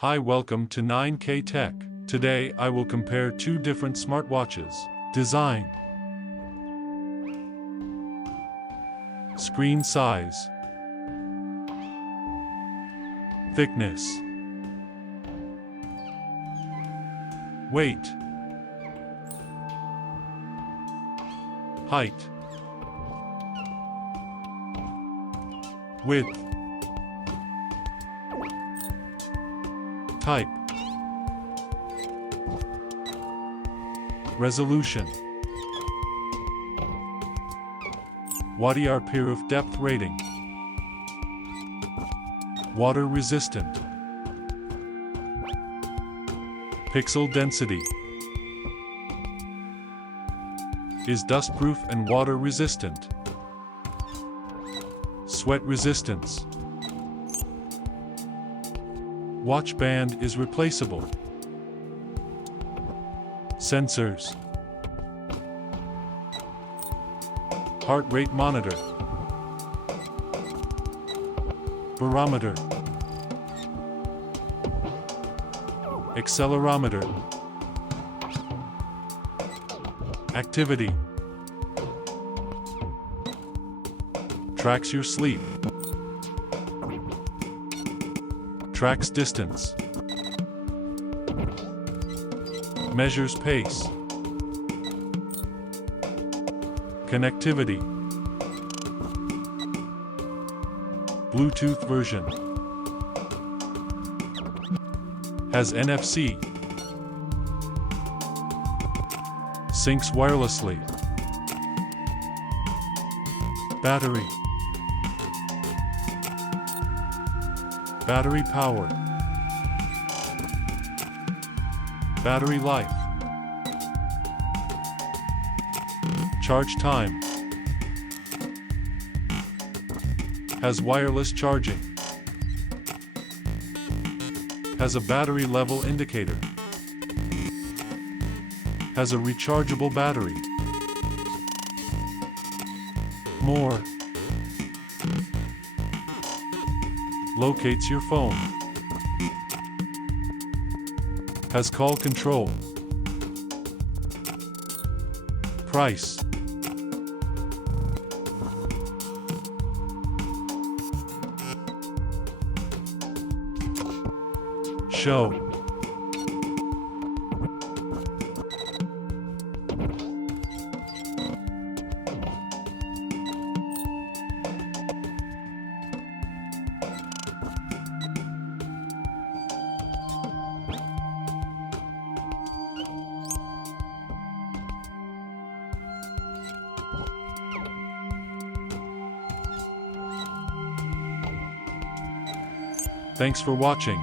Hi, welcome to 9K Tech. Today I will compare two different smartwatches. Design, screen size, thickness, weight, height, width, type, resolution, watt-hour of depth rating, water resistant, pixel density, is dustproof and water resistant, sweat resistance, watch band is replaceable, sensors, heart rate monitor, barometer, accelerometer, activity, tracks your sleep, tracks distance, measures pace, connectivity, Bluetooth version, has NFC, syncs wirelessly, battery, battery power, battery life, charge time, has wireless charging, has a battery level indicator, has a rechargeable battery, more, locates your phone, has call control, price, show, Thanks for watching.